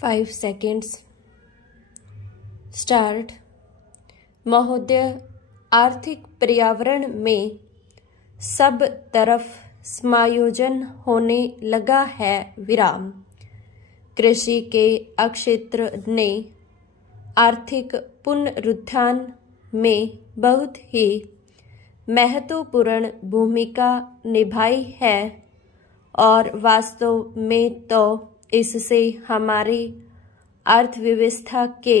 5 seconds. Start. महोदय, आर्थिक पर्यावरण में सब तरफ समायोजन होने लगा है। विराम। कृषि के अक्षेत्र ने आर्थिक पुनरुत्थान में बहुत ही महत्वपूर्ण भूमिका निभाई है और वास्तव में तो इससे हमारी अर्थव्यवस्था के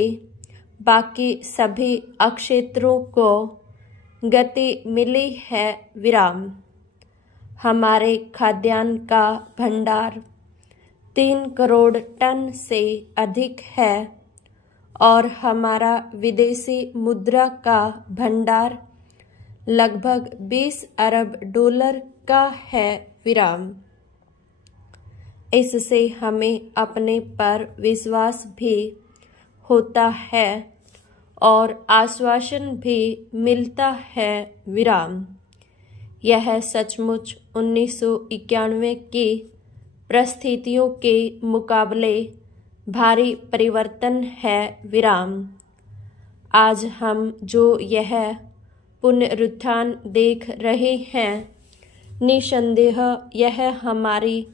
बाकी सभी क्षेत्रों को गति मिली है। विराम। हमारे खाद्यान्न का भंडार 3 करोड़ टन से अधिक है और हमारा विदेशी मुद्रा का भंडार लगभग 20 अरब डॉलर का है। विराम। इससे हमें अपने पर विश्वास भी होता है और आश्वासन भी मिलता है। विराम। यह सचमुच 1991 की परिस्थितियों के मुकाबले भारी परिवर्तन है। विराम। आज हम जो यह पुनरुत्थान देख रहे हैं, निसंदेह यह हमारी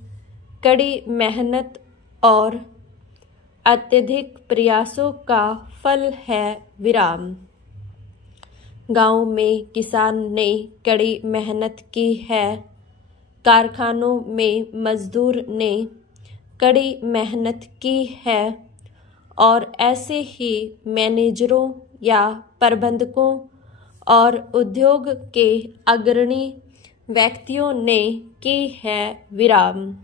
कड़ी मेहनत और अत्यधिक प्रयासों का फल है। विराम। गांव में किसान ने कड़ी मेहनत की है, कारखानों में मजदूर ने कड़ी मेहनत की है और ऐसे ही मैनेजरों या प्रबंधकों और उद्योग के अग्रणी व्यक्तियों ने की है। विराम।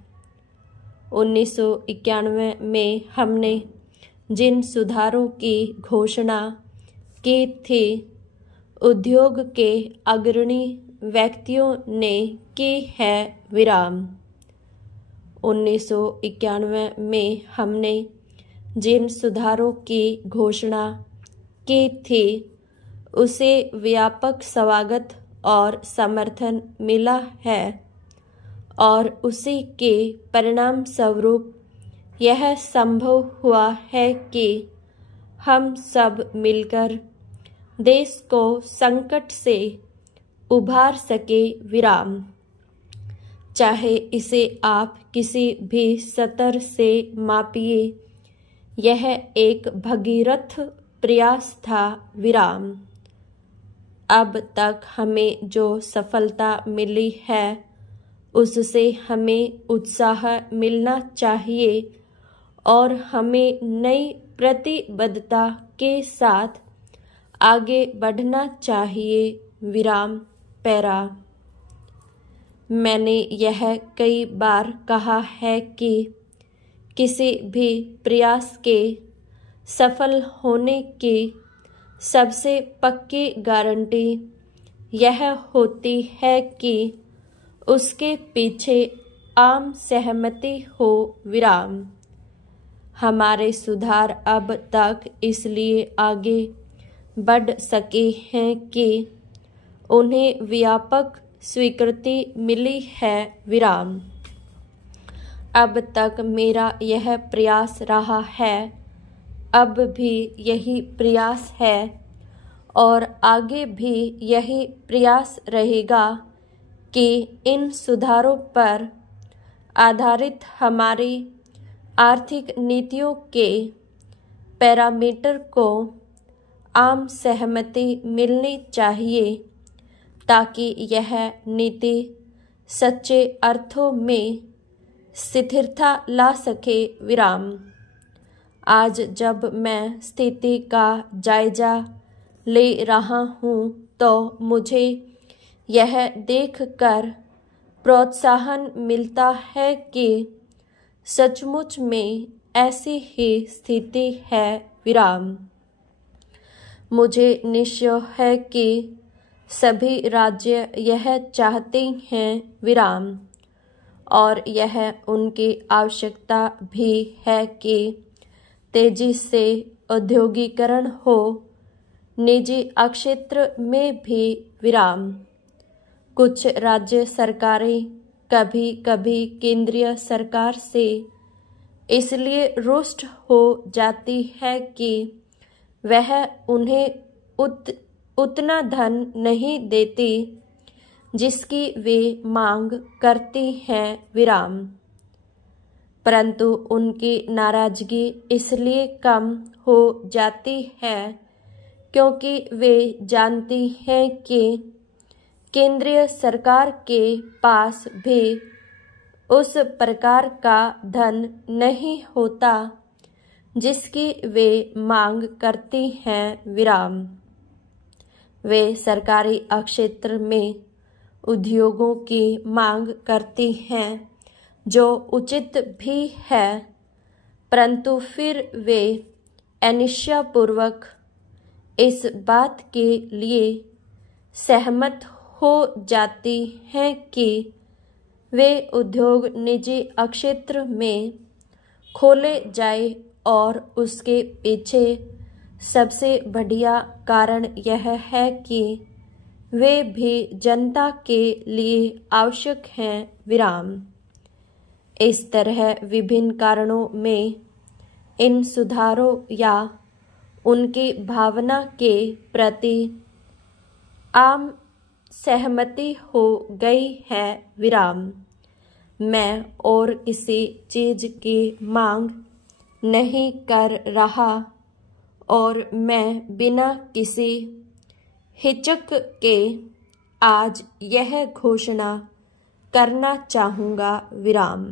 1991 में हमने जिन सुधारों की घोषणा की थी, उद्योग के अग्रणी व्यक्तियों ने की है। विराम। 1991 में हमने जिन सुधारों की घोषणा की थी, उसे व्यापक स्वागत और समर्थन मिला है और उसी के परिणाम स्वरूप यह संभव हुआ है कि हम सब मिलकर देश को संकट से उबार सके। विराम। चाहे इसे आप किसी भी स्तर से मापिए, यह एक भगीरथ प्रयास था। विराम। अब तक हमें जो सफलता मिली है, उससे हमें उत्साह मिलना चाहिए और हमें नई प्रतिबद्धता के साथ आगे बढ़ना चाहिए। विराम। पैरा। मैंने यह कई बार कहा है कि किसी भी प्रयास के सफल होने की सबसे पक्की गारंटी यह होती है कि उसके पीछे आम सहमति हो। विराम। हमारे सुधार अब तक इसलिए आगे बढ़ सके हैं कि उन्हें व्यापक स्वीकृति मिली है। विराम। अब तक मेरा यह प्रयास रहा है, अब भी यही प्रयास है और आगे भी यही प्रयास रहेगा कि इन सुधारों पर आधारित हमारी आर्थिक नीतियों के पैरामीटर को आम सहमति मिलनी चाहिए ताकि यह नीति सच्चे अर्थों में स्थिरता ला सके। विराम। आज जब मैं स्थिति का जायजा ले रहा हूँ तो मुझे यह देखकर प्रोत्साहन मिलता है कि सचमुच में ऐसी ही स्थिति है। विराम। मुझे निश्चय है कि सभी राज्य यह चाहते हैं। विराम। और यह उनकी आवश्यकता भी है कि तेजी से औद्योगिकरण हो, निजी क्षेत्र में भी। विराम। कुछ राज्य सरकारें कभी कभी केंद्रीय सरकार से इसलिए रुष्ट हो जाती है कि वह उन्हें उतना धन नहीं देती जिसकी वे मांग करती हैं विराम। परंतु उनकी नाराजगी इसलिए कम हो जाती है क्योंकि वे जानती हैं कि केंद्रीय सरकार के पास भी उस प्रकार का धन नहीं होता जिसकी वे मांग करती हैं विराम। वे सरकारी क्षेत्र में उद्योगों की मांग करती हैं जो उचित भी है, परंतु फिर वे अनिच्छापूर्वक इस बात के लिए सहमत हो जाती हैं कि वे उद्योग निजी क्षेत्र में खोले जाए और उसके पीछे सबसे बढ़िया कारण यह है कि वे भी जनता के लिए आवश्यक हैं विराम। इस तरह विभिन्न कारणों में इन सुधारों या उनकी भावना के प्रति आम सहमति हो गई है विराम। मैं और किसी चीज की मांग नहीं कर रहा और मैं बिना किसी हिचक के आज यह घोषणा करना चाहूँगा विराम।